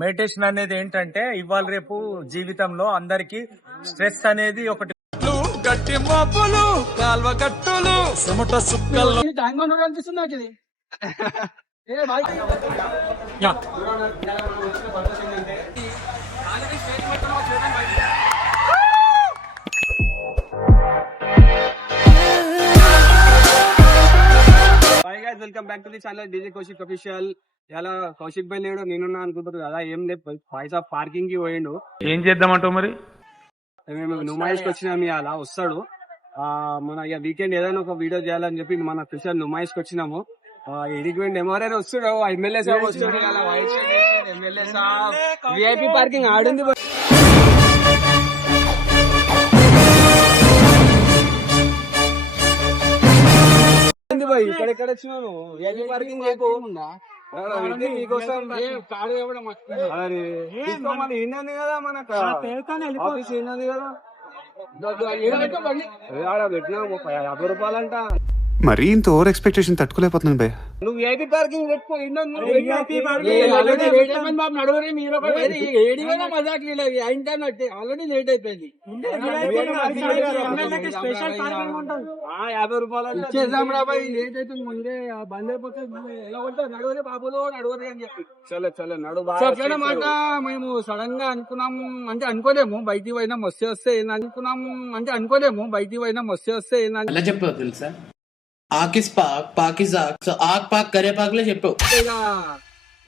Meditation అనేది ఏంటంటే ఇవాళ రేపు జీవితంలో అందరికి స్ట్రెస్ అనేది ఒకటి గట్టి మోపులు కాల్వ గట్టులు చెమట సుక్కలు అనిపిస్తుంది నాకు ఇది. Welcome back to the channel DJ Kaushik official. ఇలా కౌశిక్ భాయ్ లేడు, నేనున్నా అనుకుంటారు కదా. ఏం లేదు, వాయిస్ ఆఫ్ పార్కింగ్ కి పోయిండు. ఏం చేద్దామంటావు మరి? మేము నుమాయిష్ కి వచ్చినాము, అలా వస్తాడు. మన ఇక వీకెండ్ ఏదైనా ఒక వీడియో చేయాలని చెప్పి మన స్పెషల్ నుమాయిష్ కి వచ్చినాము. ఎడిక్మెంట్ ఎవరైనా వస్తాడు, ఎమ్మెల్యే సాబ్ వస్తాడు, ఎమ్మెల్యే సాబ్ విఐపి పార్కింగ్ ఆడింది. ఇక్కడెక్కడ వచ్చినాను విఐపి పార్కింగ్ లేకుండా కదా మనకు ఆఫీస్ ఏంది కదా పెట్టినాము 50 రూపాయలంట. మరీ ఇంత ఓవర్ ఎక్స్పెక్టేషన్ తట్టుకోలేకపోతున్నాను భయ్య. నువ్వు ఏపీ పార్కింగ్ పెట్టుకో. ఆల్రెడీ లేట్ అయిపోయింది. 50 రూపాయలు ఇచ్చేద్దాం రా బాయ్. లేట్ అవుతుంది, ముందే బంద్ అయిపోతుంది. ఎలా ఉంటారు నడవరే బాబులో నడవరే అని చెప్పి చలో నడు. అట్లనే మాట మేము సడన్ గా అనుకున్నాం, అంటే అనుకోలేము బయటికి పోయినా వస్తే అనుకున్నాం, అంటే అనుకోలేము బయటికి పోయినా వస్తే అలా చెప్పావు తెలుసా? ఆకిస్ పాక్ పాకిజాక్ సో ఆక్ పాక్ కరే పాక్ లో చెప్పావు.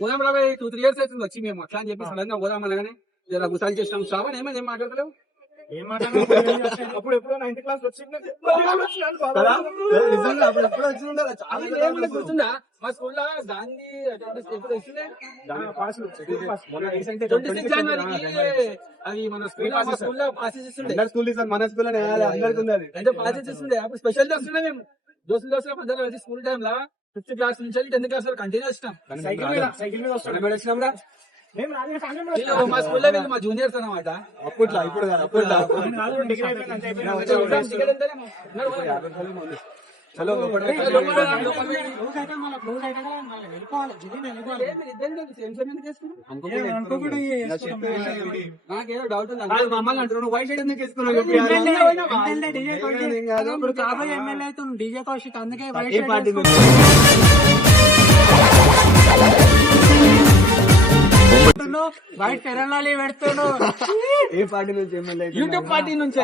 పోదాం రా 2-3 years అవుతుంది వచ్చి మేము అట్లా అని చెప్పి సడన్ గా పోదాం అనగానే ఇలా గుసాలు చేసినాం. శ్రావణ్ ఏమైనా ఏం మాట్లాడలేవు. అప్పుడు ఎప్పుడో 9th క్లాస్ వచ్చిందా గుర్తుందా? మా స్కూల్లో గాంధీ 26 జనవరికి అది మన స్కూల్లో పాసెస్ ఇస్తుండే. మన స్కూల్లో అందరికి ఉంది అది, అంటే పాసెస్ ఇస్తుండే. అప్పుడు స్పెషల్ చేస్తుండే మేము దోస్తుల మధ్యలో స్కూల్ టైమ్ లా 5th క్లాస్ నుంచి 10th క్లాస్ వరకు కంటిన్యూ వచ్చినాం. సైకిల్ మీద వచ్చినాం రా. మా స్కూల్లో మా జూనియర్స్ అనమాట. అప్పట్లో ఇప్పుడు నాకేదో డౌట్ ఉంది. మమ్మల్ని అంటారు వైట్ షర్ట్ ఎందుకు వేసుకున్నావు? కాబోయే ఎమ్మెల్యే అవుతుంది డీజే కౌశిక్, అందుకే వైట్ తెలంగాణ పెడుతున్నాడు. ఏ పార్టీ నుంచి ఎమ్మెల్యే? యూట్యూబ్ పార్టీ నుంచి.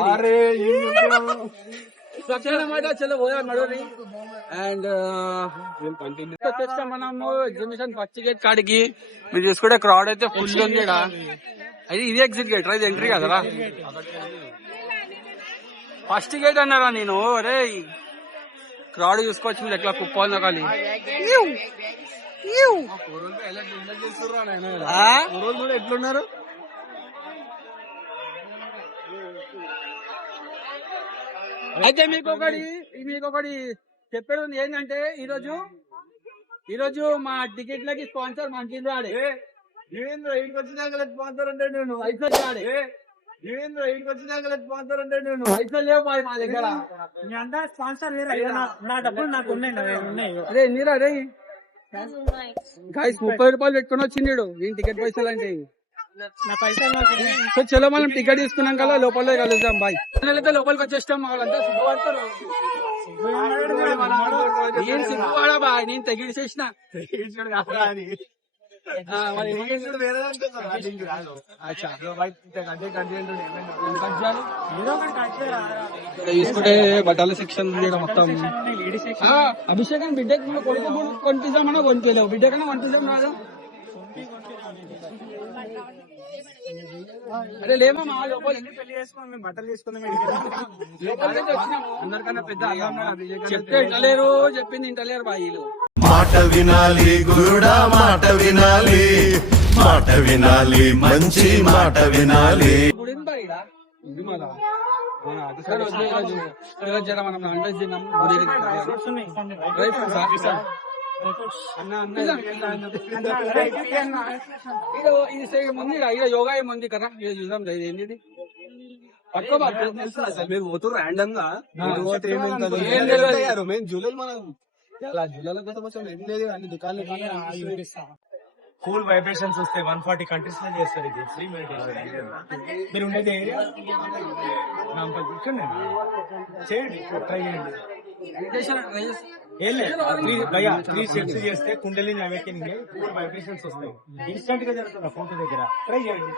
అండ్ వచ్చేస్తాం మనము ఎగ్జిబిషన్ ఫస్ట్ గేట్ కాడికి. మీరు చూసుకుంటే క్రౌడ్ అయితే ఫుల్ ఉంది. అది ఇది ఎగ్జిట్ గేట్ రా, ఇది ఎంట్రీ కదరా. ఫస్ట్ గేట్ అన్నారా నేను. అరే క్రౌడ్ చూసుకోవచ్చు మీరు ఎట్లా కుప్పాలి నకాలి. ఎట్లున్నారు? అయితే మీకు ఒకటి చెప్పేది ఉంది. ఏంటంటే ఈరోజు మా టికెట్లకి స్పాన్సర్ మంచిది రాడే. ఇంటికి వచ్చినాక స్పాన్సర్ అంటే నేను పైసలు రాడే. ఇంటికి వచ్చినాక స్పాన్సర్ అంటే నేను పైసలు లేవు మా దగ్గర. స్పాన్సర్ నా డబ్బులు నాకు ఉన్నాయి. అరే నీరా రే గాయస్ 30 రూపాయలు పెట్టుకుని వచ్చిండు వీని టికెట్ పైసలు అంటే. సో చలో మనం టికెట్ తీసుకున్నాం కదా లోపల కలుద్దాం బాయ్. అయితే లోపలికి వచ్చేస్తాం. వాళ్ళంతా సిగ్గుపడతారు. నేను సిగ్గుపడా బాయ్, నేను తెగిడిచేసిన. తీసుకుంటే బట్టల సెక్షన్ మొత్తం. అభిషేకం బిడ్డకి కొనిపిద్దామన్నా కొనిపించలేవు, బిడ్డకన్నా కొనిపిద్దాం రాదా? అరే లేమా మా లోపల పెళ్లి చేసుకున్నాం, మేము బట్టలు తీసుకున్నాం. అందరికన్నా పెద్ద చెప్తే ఇంటలేరు, చెప్పింది ఇంటలేరు బాయిలు. మాట వినాలి గురుడా, మాట వినాలి, మాట వినాలి, మంచి మాట వినాలి. మనం అండర్ తిన్నాం ముందు యోగా ఏముంది కదా చూద్దాం. ఏంటి పట్టుకో మీరు పోతున్నారు ర్యాండమ్ గా. మేము జూలై మనం జూలైలో ఏం లేదు అన్ని దుకాణాలు కూల్ వైబ్రేషన్స్ వస్తాయి. 140 కంట్రీస్ లో చేస్తారు. ఇది ఫ్రీ మెడిటేషన్. మీరు ఉండేది ఏరియా కూర్చోండి, చేయండి, ట్రై చేయండి. ఏం లేదు, 3 స్టెప్స్ చేస్తే కుండలిని అవేకింగ్ కూల్ వైబ్రేషన్స్ వస్తాయి. ఇన్స్టెంట్ గా జరుగుతుంది ఫోటో దగ్గర. ట్రై చేయండి.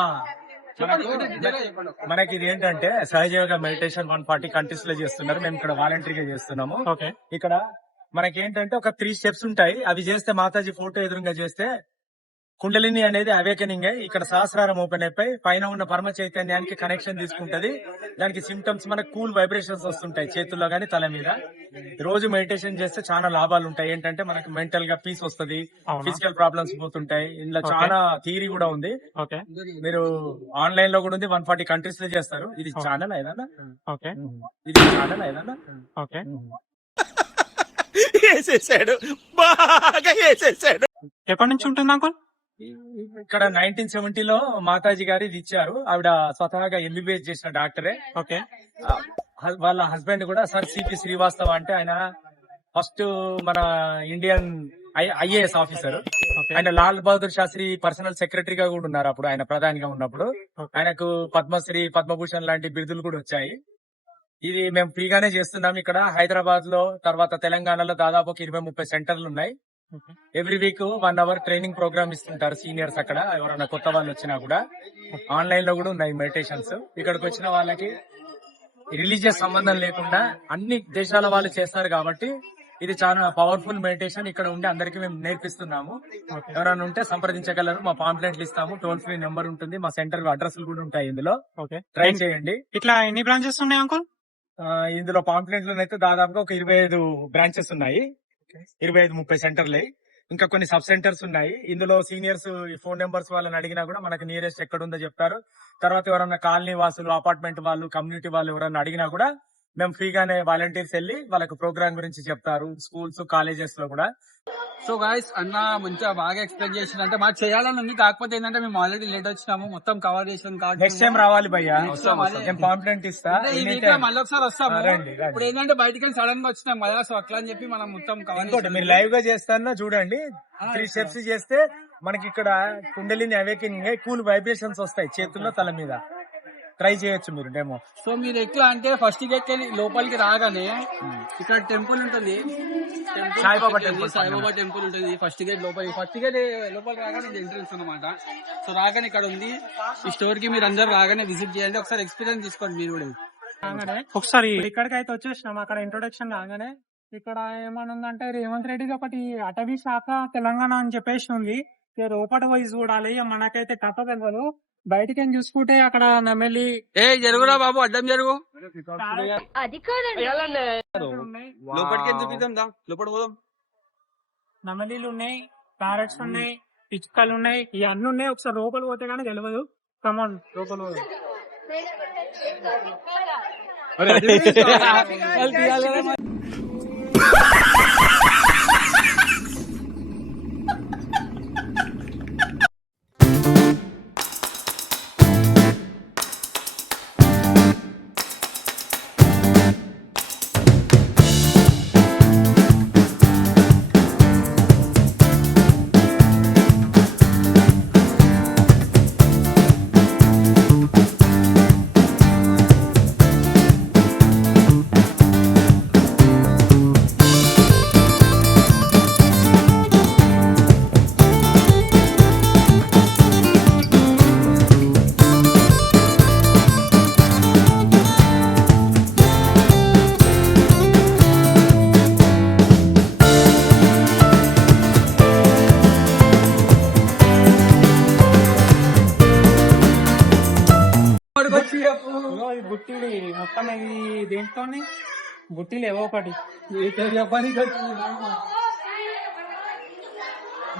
ఆ, మనకి ఇది ఏంటంటే సహజ యోగా మెడిటేషన్ 140 కంట్రీస్ లో చేస్తున్నారు. మేము ఇక్కడ వాలంటరీగా చేస్తున్నాము. ఇక్కడ మనకి ఏంటంటే ఒక 3 స్టెప్స్ ఉంటాయి. అవి చేస్తే మాతాజీ ఫోటో ఎదురుగా చేస్తే కుండలిని అనేది అవేకనింగ్ ఇక్కడ సహస్రారం ఓపెన్ అయిపోయి పైన ఉన్న పరమ చైతన్యానికి కనెక్షన్ తీసుకుంటది. దానికి సిమ్టమ్స్ మనకు కూల్ వైబ్రేషన్స్ వస్తుంటాయి చేతుల్లో గానీ తల మీద. రోజు మెడిటేషన్ చేస్తే చాలా లాభాలు ఉంటాయి. ఏంటంటే మనకి మెంటల్ గా పీస్ వస్తుంది, ఫిజికల్ ప్రాబ్లమ్స్ పోతుంటాయి. ఇందులో చాలా థియరీ కూడా ఉంది. మీరు ఆన్లైన్ లో కూడా ఉంది. 140 కంట్రీస్ లో చేస్తారు. ఇది ఛానల్ ఏదన్నా ఇది ఛానల్ ఏదన్నా వేసేసాడు, బాగా వేసేసాడు. ఎప్పటి నుంచి ఉంటుంది అంకుల్? ఇక్కడ 1970లో మాతాజీ గారు ఇది ఇచ్చారు. ఆవిడ స్వతహాగా ఎంబీబీఎస్ చేసిన డాక్టరే. వాళ్ళ హస్బెండ్ కూడా సర్ సిపి శ్రీవాస్తవ అంటే ఆయన ఫస్ట్ మన ఇండియన్ ఐఏఎస్ ఆఫీసర్. ఆయన లాల్ బహదూర్ శాస్త్రి పర్సనల్ సెక్రటరీగా కూడా ఉన్నారు అప్పుడు ఆయన ప్రధానిగా ఉన్నప్పుడు. ఆయనకు పద్మశ్రీ, పద్మభూషణ్ లాంటి బిరుదులు కూడా వచ్చాయి. ఇది మేము ఫ్రీగానే చేస్తున్నాం. ఇక్కడ హైదరాబాద్ లో, తర్వాత తెలంగాణలో దాదాపు 20-30 సెంటర్లు ఉన్నాయి. Every week 1 hour training program ఇస్తుంటారు సీనియర్స్. అక్కడ ఎవరైనా కొత్త వాళ్ళు వచ్చినా కూడా ఆన్లైన్ లో కూడా ఉన్నాయి మెడిటేషన్స్. ఇక్కడికి వచ్చిన వాళ్ళకి రిలీజియస్ సంబంధం లేకుండా అన్ని దేశాల వాళ్ళు చేస్తారు కాబట్టి ఇది చాలా పవర్ఫుల్ మెడిటేషన్. ఇక్కడ ఉండి అందరికీ మేము నేర్పిస్తున్నాము. ఎవరైనా ఉంటే సంప్రదించగలరు. మా పాంప్లెట్లు ఇస్తాము. టోల్ ఫ్రీ నెంబర్ ఉంటుంది. మా సెంటర్ అడ్రస్లు కూడా ఉంటాయి ఇందులో. ట్రై చేయండి. ఇట్లా ఎన్ని బ్రాంచెస్ ఉన్నాయి అంకుల్? ఇందులో పాంప్లెట్లు అయితే దాదాపుగా ఒక 25 బ్రాంచెస్ ఉన్నాయి. 25-30 సెంటర్లే. ఇంకా కొన్ని సబ్ సెంటర్స్ ఉన్నాయి. ఇందులో సీనియర్స్ ఫోన్ నెంబర్స్ వాళ్ళని అడిగినా కూడా మనకి నియరెస్ట్ ఎక్కడ ఉందో చెప్తారు. తర్వాత ఎవరన్నా కాలనీ వాసులు, అపార్ట్మెంట్ వాళ్ళు, కమ్యూనిటీ వాళ్ళు ఎవరన్నా అడిగినా కూడా మేము ఫ్రీగానే వాలంటీర్స్ వెళ్ళి వాళ్ళకి ప్రోగ్రామ్ గురించి చెప్తారు. స్కూల్స్, కాలేజెస్ లో కూడా. సో గాయస్ అన్న మంచిగా బాగా ఎక్స్ప్లెయిన్ చేసిన. అంటే మాకు చేయాలని ఉంది, కాకపోతే ఏంటంటే మేము ఆల్రెడీ లేట్ వచ్చినాము, మొత్తం కవర్ చేసాం కాబట్టి నెక్స్ట్ టైం రావాలి భయ్యా. నేను పాంప్లెంట్ ఇస్తా. మళ్ళీ ఒకసారి వస్తాము. ఇప్పుడు ఏంటంటే బయటికి సడన్ గా వచ్చినాం కదా, సో అట్లా అని చెప్పి మనం మొత్తం కవర్. మీరు లైవ్ గా చేస్తానో చూడండి. 3 స్టెప్స్ చేస్తే మనకి ఇక్కడ కుండలిని అవేకింగ్ కూల్ వైబ్రేషన్స్ వస్తాయి చేతుల్లో, తల మీద. ట్రై చేయొచ్చు మీరు డెమో. సో మీరు ఎట్లా అంటే ఫస్ట్ గేట్ లోపలికి రాగానే ఇక్కడ టెంపుల్ ఉంటుంది, సాయిబాబా టెంపుల్ ఉంటుంది. ఫస్ట్ గేట్ లోపల రాగానే ఎంట్రన్స్ అన్నమాట. సో రాగానే ఇక్కడ ఉంది ఈ స్టోర్ కి. మీరు అందరు రాగానే విజిట్ చేయండి, ఒకసారి ఎక్స్పీరియన్స్ తీసుకోండి మీరు కూడా. ఒకసారి ఇక్కడికైతే వచ్చేసినాం. అక్కడ ఇంట్రొడక్షన్ రాగానే ఇక్కడ ఏమని ఉందంటే రేవంత్ రెడ్డిది ఒకటి అటవీ శాఖ తెలంగాణ అని చెప్పేసి ఉంది. లోపల పోయి చూడాలి. మనకైతే కథ తెలియదు. బయటికి చూసుకుంటే అక్కడ నమెలి జరుగురా బాబు, అడ్డం జరుగు. లోపలికి చూపిద్దాం, లోపల పోదాం. నమలీలు ఉన్నాయి, ప్యారెట్స్ ఉన్నాయి, పిచ్చుకలు ఉన్నాయి, ఇవన్నీ ఉన్నాయి. ఒకసారి లోపల పోతే కానీ తెలియదు. కమాన్ లోపల పోదాం. బుట్టిలు మొత్తం ఇది దేంతో బుట్టిలు ఏవో ఒకటి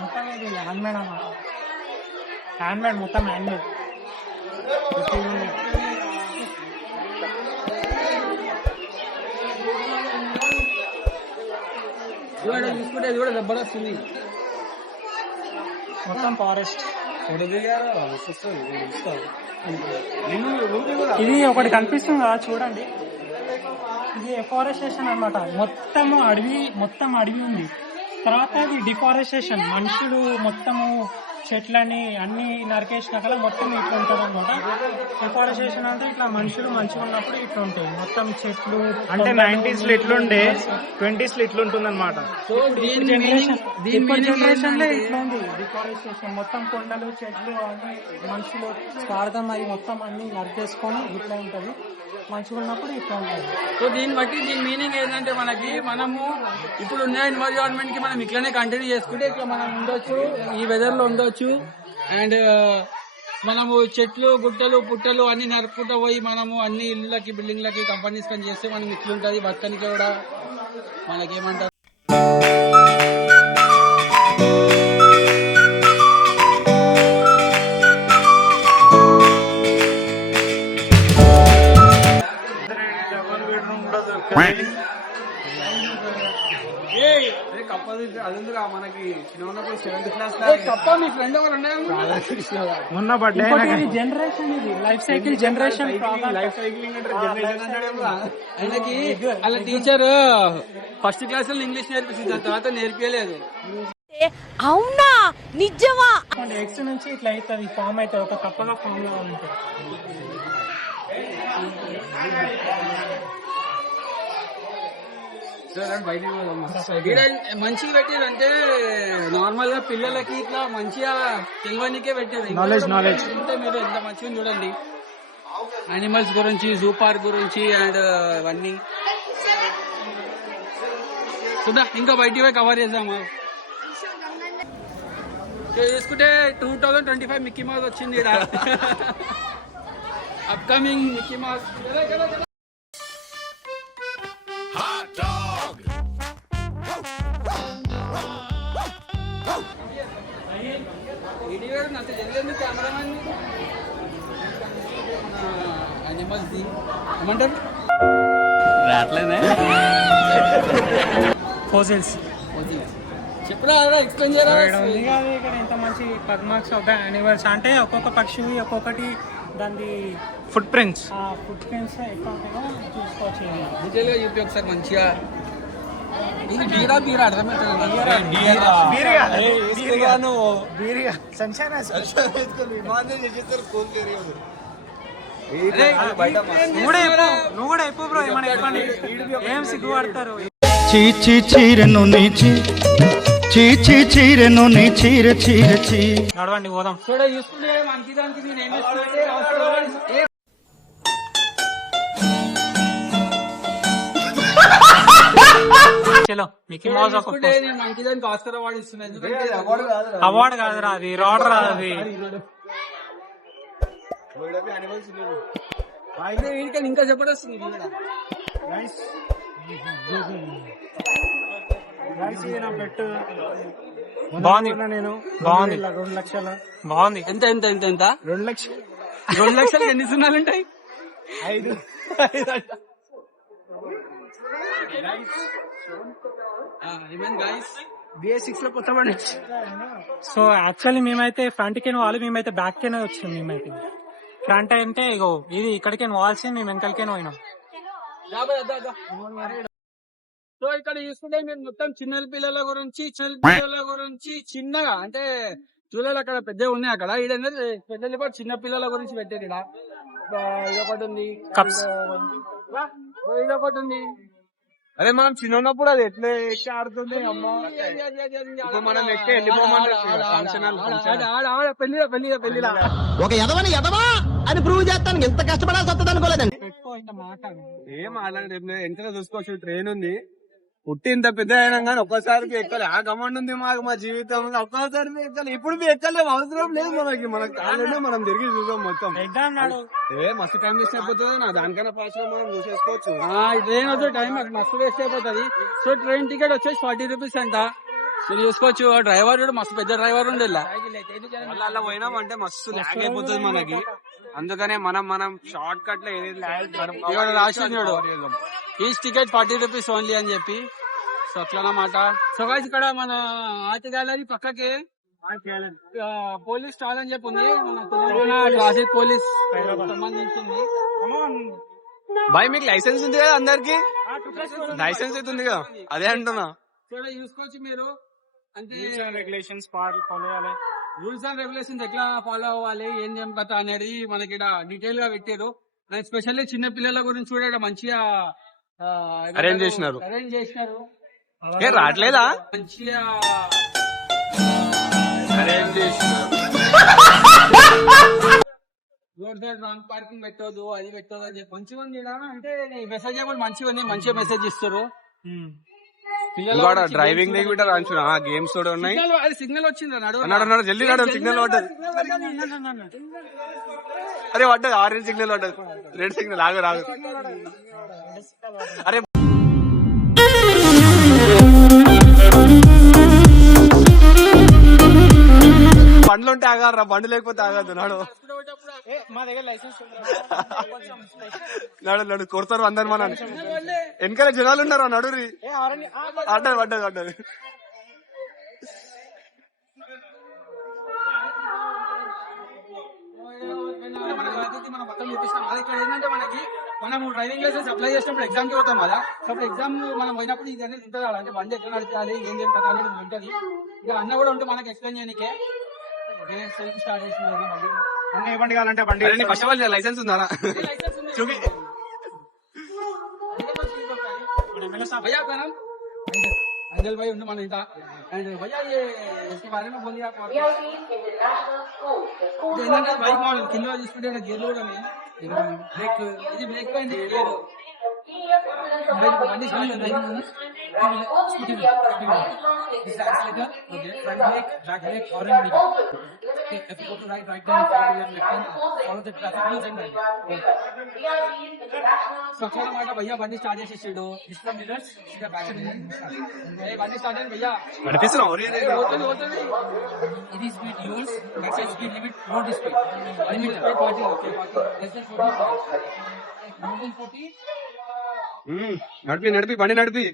మొత్తం ఇది హ్యాండ్మేడ్ అన్నమాట. హ్యాండ్మేడ్, మొత్తం హ్యాండ్మేడ్. చూసుకుంటే ఇది కూడా జబర్దస్తుంది. మొత్తం ఫారెస్ట్. ఇది ఒకటి కనిపిస్తుంది కదా చూడండి. ఇది ఎఫారెస్టేషన్ అన్నమాట. మొత్తం అడవి ఉంది. తర్వాత ఇది డిఫారెస్టేషన్, మనుషులు మొత్తము చెట్లని అన్ని నరికేసినాక మొత్తం ఇట్లా ఉంటుంది అనమాట. డిఫారెస్టేషన్ అంటే ఇట్లా మనుషులు మంచిగా ఉన్నప్పుడు ఇట్లా ఉంటాయి మొత్తం చెట్లు. అంటే 90s లో ఇట్లుండే 20s లో ఇట్లుంటుంది అనమాట. జనరేషన్ లో ఇట్లా ఉంది డిఫారెస్టేషన్. మొత్తం కొండలు చెట్లు అన్ని మనుషులు స్వార్థం అవి మొత్తం అన్ని నరికేసుకొని ఇట్లా ఉంటది. మంచిగా ఉన్నప్పుడు ఇట్లా ఉంటుంది. సో దీన్ని బట్టి దీని మీనింగ్ ఏంటంటే మనము ఇప్పుడు ఉన్న ఎన్విరాన్మెంట్ కి మనం ఇట్లానే కంటిన్యూ చేసుకుంటే ఇట్లా మనం ఉండొచ్చు, ఈ వెదర్ లో ఉండొచ్చు. అండ్ మనము చెట్లు గుట్టలు పుట్టలు అన్ని నరుకుంటూ పోయి మనము అన్ని ఇళ్ళకి బిల్డింగ్లకి కంపెనీస్ పని చేస్తే మనం ఇట్లుంటది బతకనికి కూడా మనకేమంటారు. మనకి మీ ఫ్రెండ్ ఎవరు మొన్న బర్త్డే జనరేషన్, ఇది లైఫ్ సైకిల్ జనరేషన్. ఆయనకి వాళ్ళ టీచర్ ఫస్ట్ క్లాస్ లో ఇంగ్లీష్ నేర్పిస్తుంది, దాని తర్వాత నేర్పించలేదు. అవునా నిజమా? ఎక్స్ నుంచి ఇట్లా అవుతుంది, ఫామ్ అవుతుంది, ఒక కప్పగా ఫామ్ లా ఉంటుంది. మంచిగా పెట్టేదంటే నార్మల్ గా పిల్లలకి ఇట్లా మంచిగా తెలియనికే పెట్టేది. నాలెడ్జ్ ఉంటే మీరు ఎంత మంచిగా చూడండి, యానిమల్స్ గురించి, జూ పార్క్ గురించి అండ్ అవన్నీ చూద్దాం. ఇంకా బయటికి పోయి కవర్ చేద్దామా చూసుకుంటే 2025 మిక్కీ మౌస్ వచ్చింది. Upcoming Mickey mouse. అంత జరిగింది కెమెరామెన్ యానిమల్స్ ఏమంటారు ఫోసిల్స్ చెప్పురా ఎక్స్ప్లెయిన్ చేయరా. ఇక్కడ ఎంత మంచి పద్మార్క్స్ ఒక యానిమల్స్ అంటే ఒక్కొక్క పక్షి ఒక్కొక్కటి దాని ఫుట్ ప్రింట్స్ ఫుట్ ప్రింట్స్ ఎట్లా ఉంటాయో చూసుకోవచ్చు. డీటెయిల్ గా చూపి ఒకసారి మంచిగా. ఇది బీరా అర్థమవుతుంది. నువ్వు కూడా అయిపో బ్రో, ఏమైనా చెప్పండి. ఏం సిగ్గుపడతారు. చీచి చీరను నీచి చీచి చీరను నీ చీర చీర చీ. నడవండి పోదాం. చూడ చూసుకుంటే మనకి దానికి నేను ఏం చేస్తుంటే చలో మిక్కీ మౌస్ నేను మనకి దానికి ఆస్కర్ అవార్డు ఇస్తున్నాను. ఎందుకంటే అవార్డు కాదురా, అది రాడ్ రా. అది వీడికని ఇంకా చెప్పడొస్తుంది. బాగుంది, బాగుంది, 2 లక్షల బాగుంది. ఎంత ఎంత ఎంత ఎంత 2 లక్షలు 2 లక్షలకి ఎన్ని సున్నాలు ఉంటాయి? 5. BS6 లో కొత్త బండి. సో యాక్చువల్లీ మేమైతే ఫ్రంట్ కెన్ వాళ్ళు, మేమైతే బ్యాక్ కెన్ వచ్చినాం. మేమైతే ఫ్రంట్ అంటే ఇగో ఇది ఇక్కడికే పోవాల్సి, మేము వెనకాలకే పోయినాం. సో ఇక్కడ చూసుకుంటే మీరు మొత్తం చిన్న పిల్లల గురించి చిన్నగా అంటే చూడాలి. అక్కడ పెద్ద ఉన్నాయి, అక్కడ ఈడనేది పెద్దలు కూడా చిన్న పిల్లల గురించి పెట్టారు. ఇక్కడ ఇదొకటి ఉంది, కప్స్ ఇదొకటి ఉంది. అదే మనం చిన్నప్పుడు అది ఎట్లా ఎక్కి ఆడుతుంది అమ్మ. మనం ఎక్కి పెళ్లిలా ఒక ఎదవని ఎదవా అని ప్రూవ్ చేస్తాను ఎంత కష్టపడాల్సి వస్తుంది అనుకోలేదండి. పెట్టుకో ఇంకా మాట్లాడు. ఏం మాట్లాడలేదు. వెంటనే చూసుకోవచ్చు, ట్రైన్ ఉంది. పుట్టి ఇంత పెద్ద అయినా కానీ ఒక్కసారికి ఎక్కాలి. ఆ కమాండ్ ఉంది మాకు మా జీవితంలో. ఒక్కసారి ఎక్కాలి. ఇప్పుడు మీ ఎక్కలేము, అవసరం లేదు మనకు కాలేనే మనం తిరిగి చూసాం మొత్తం. మస్తు టైం వేస్ట్ అయిపోతుంది. నా దానికన్నా ఫాస్ట్ గా మనం చూసేసుకోవచ్చు. ట్రైన్ వచ్చే టైం మస్తు వేస్ట్ అయిపోతుంది. సో ట్రైన్ టికెట్ వచ్చేసి 40 రూపీస్ అంట. మీరు చూసుకోవచ్చు. డ్రైవర్ కూడా మస్తు పెద్ద డ్రైవర్ ఉండే. అలా పోయినామంటే మస్తు ల్యాగ్ అయిపోతుంది మనకి. అందుకనే మనం షార్ట్ కట్ లో ఏది రాసినాడు ఈచ్ టికెట్ 40 రూపీస్ ఓన్లీ అని చెప్పి. సో అట్లా అన్నమాట. సో గైస్ ఇక్కడ మన ఆర్ట్ గ్యాలరీ పక్కకి పోలీస్ స్టాల్ అని చెప్పి ఉంది. మన తెలంగాణ ట్రాఫిక్ పోలీస్ సంబంధించింది. బాయ్ మీకు లైసెన్స్ ఉంది కదా అందరికి, లైసెన్స్ అయితే ఉంది కదా, అదే అంటున్నా. ఇక్కడ చూసుకోవచ్చు మీరు, అంటే రెగ్యులేషన్స్ ఫాలో చేయాలి. రూల్స్ అండ్ రెగ్యులేషన్స్ ఎట్లా ఫాలో అవ్వాలి, ఏం కథ అనేది మనకి ఇక్కడ డీటెయిల్ గా పెట్టారు. ఎస్పెషల్లీ చిన్న పిల్లల గురించి కూడా ఇక్కడ మంచిగా Arrange చేసినారు. అరేంజ్ చేసినారు. ఏ రావట్లేదా? మంచిగా అరేంజ్ చేసినారు. రోడ్ సైడ్ రాంగ్ పార్కింగ్ పెట్టొద్దు, అది పెట్టొద్దు అని చెప్పి మంచిగా ఉంది ఈడ. అంటే మెసేజ్ కూడా మంచిగా ఉంది, మంచిగా మెసేజ్ ఇస్తారు. ఇంకోట డ్రైవింగ్ ది కూడా రాంచు గేమ్స్ కూడా ఉన్నాయి. అది సిగ్నల్ వచ్చింది అన్నాడు జల్దీ నాడు, సిగ్నల్ పడ్డది. అరే పడ్డది, ఆరెంజ్ సిగ్నల్ పడ్డది, రెడ్ సిగ్నల్. ఆగు రాగు. అరే బండ్లు ఉంటే ఆగారా, బండి లేకపోతే ఆగద్దు. నాడు మా దగ్గర లైసెన్స్ నాడు నాడు కొడతారు అందరు. మన వెనకాల జనాలు ఉన్నారు, నడురి. పడ్డది పడ్డది పడ్డది. మనం మొత్తం చూపిస్తాం. అది ఇక్కడ ఏంటంటే మనకి మనం డ్రైవింగ్ లైసెన్స్ అప్లై చేసినప్పుడు ఎగ్జామ్ కి పోతాం కదా, అప్పుడు ఎగ్జామ్ మనం పోయినప్పుడు ఇది అనేది ఉంటుంది. అంటే బండి ఎట్లా నడిపాలి, ఏం చేయాలి కదా అనేది ఉంటుంది. ఇక అన్న కూడా ఉంటే మనకి ఎక్స్ప్లెయిన్ చేయడానికే సెల్ఫ్ స్టార్ట్ చేసినారు. అన్ని ఏ బండి కావాలంటే బండి. ఫస్ట్ ఆఫ్ ఆల్ లైసెన్స్ ఉందా చూపి. भैया आपका नाम अंजल भाई उन्होंने माना था। एंड भैया ये इसके बारे में बोलिए आप। Bike model kilo speed gear load में ब्रेक ఇది బ్రేక్ పైన గియర్ బండి స్టార్ట్ అయింది. Scooty this accelerator okay, front brake, back break, orange indicator. If you go to right down, follow the traffic rules and right. So అక్కడ మాట భయ్యా బండి start చేసేసాడు. డిస్ప్లే మిర్రర్స్ ఇక బ్యాక్ సైడ్ బండి స్టార్ట్ అయింది భయ్యా. నడిపిస్తున్నావు होते ఇది స్పీడ్ యూల్స్ back side speed limit road speed limit 40 okay 40 less than 40 more than 40 నడిపి నడిపి బండి నడిపి.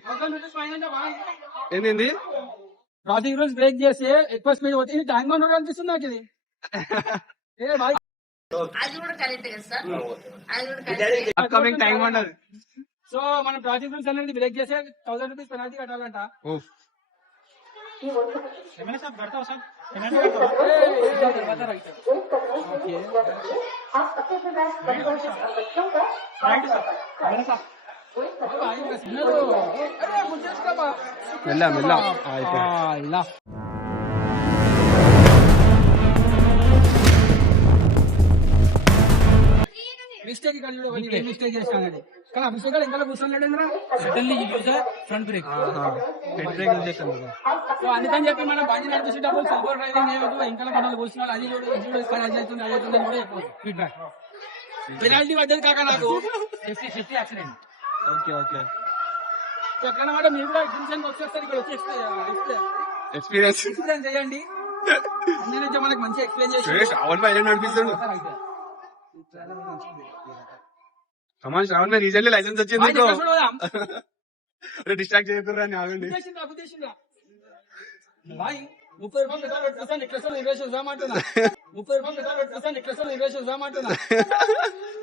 ఏంది ట్రాఫిక్ రూల్స్ బ్రేక్ చేసి ఎక్కువ స్పీడ్ పోతే టైం కూడా అనిపిస్తుంది నాకు ఇది. ఏ భాయ్ అప్కమింగ్ టైం అన్నది. సో మనం ట్రాఫిక్ రూల్స్ అనేది బ్రేక్ చేస్తే 1000 రూపీస్ పెనాల్టీ కట్టాలంట. एमएलए साहब करता हो सर తర్వాత రైట్ राइट सर एमएलए साहब మెల్ల మెల్ల. మిస్టేక్ మిస్టేక్ చేస్తానండి కానీ అభిషేక్ ఇంకా కూర్చోలేడు సడన్లీ ఫ్రంట్ బ్రేక్ సో అందుకని చెప్పి మనం బండి నడిపించేటప్పుడు సూపర్ డ్రైవింగ్ ఏమవుతుంది ఇంకా మనల్ని కూర్చున్నారు అది కూడా ఇది కూడా అది అవుతుంది అది అవుతుంది అని కూడా చెప్పవచ్చు. ఫీడ్బ్యాక్ పెనాల్టీ పడ్డది కాక నాకు 50 యాక్సిడెంట్. Okay okay. సో ఎక్కడన్నమాట మీరు కూడా ఎగ్జిబిషన్ వచ్చేస్తారు, ఇక్కడ వచ్చి ఎక్స్పీరియన్స్ ఎక్స్ప్లెయిన్ చేయండి. అన్ని నుంచి మనకు మంచి ఎక్స్ప్లెయిన్ చేసి శ్రావణ్ భాయ్ నడిపిస్తాడు. సమాన్ శ్రావణ్ భాయ్ రీసెంట్లీ లైసెన్స్ వచ్చింది. డిస్ట్రాక్ట్ చేయకూడదు అని ఆగండి. 30 రూపాయలు పెట్రోల్ పెట్టుకోసం నెక్లెస్లో 20 చూసామంటున్నా. 30 రూపాయలు పెట్రోల్ పెట్టుకోసం నెక్లెస్లో 20 చూసామంటున్నా.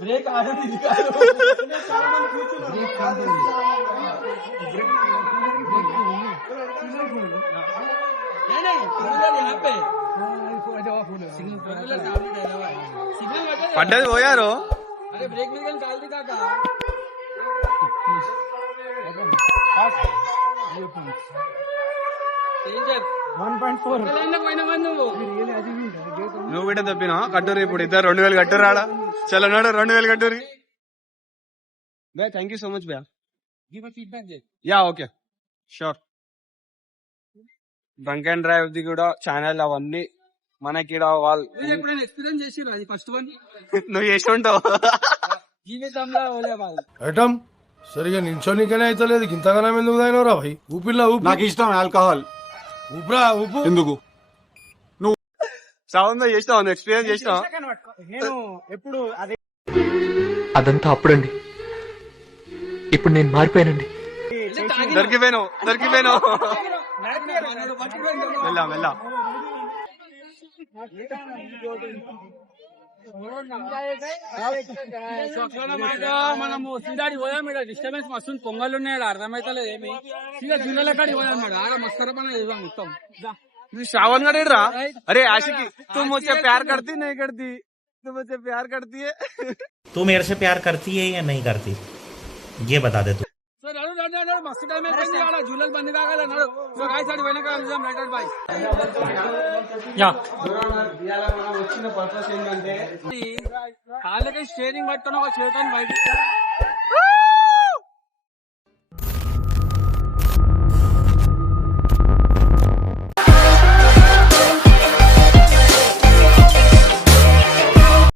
బ్రేక్ ఆగండి ఇది కాదు. పడ్డది పోయారు. అరే బ్రేక్ మీద కాదు కాక నువ్వు కూడా తప్పినా కట్టూరి. ఇప్పుడు ఇద్దరు 2000 కట్టూరు ఆడ. చలో నాడు 2000 కట్టూరి. భయ్యా థ్యాంక్ యూ సో మచ్ భయ్యా. Yeah okay sure. Drunk and drive the కూడా ఛానల్ అవన్నీ మనకి వాళ్ళు ఎక్స్పీరియన్స్ చేసిరు. అది ఫస్ట్ వన్ నువ్వు చేసి ఉంటావు జీవితంలో ఐటమ్ సరిగా నించోనికనే అయితే లేదు. ఇంతగానం ఎందుకు తాగినవరా భాయ్? ఊపిల్లా ఊపి. నాకు ఇష్టం ఆల్కహాల్. ఊపిరా ఊపు. ఎందుకు? శ్రావణ్ చేసినావు, ఎక్స్పీరియన్స్ చేసినావు. నేను ఎప్పుడు అదే అదంతా అప్పుడండి. ఇప్పుడు నేను మారిపోయానండి. దొరికిపోయినావు మెల్ల మెల్ల. మనము సిందాడి పోయాం ఇక్కడ డిస్టర్బెన్స్ మస్తు పొంగల్ ఉన్నాయి అర్థమైతలేదు ఏమి ఇక జిల్లాల కాడికి పోయాం ఆడ మస్తర పని చేద్దాం మొత్తం श्रावण गढ़ रहा अरे आशिकी तुम मुझसे प्यार करती नहीं करती तुम मुझसे प्यार करती है तू मेरे से प्यार करती है या नहीं करती ये बता दे तू సో నడు మస్తు టైం అయిపోయింది ఆడ జూలల్ బంద్ కాగల నడు సో గాయస్ అడి వెనక నిజాం రైటర్ బాయ్ యా వచ్చిన పర్పస్ ఏంటంటే కాళ్ళకి స్టీరింగ్ పట్టుకుని ఒక చేతని బయట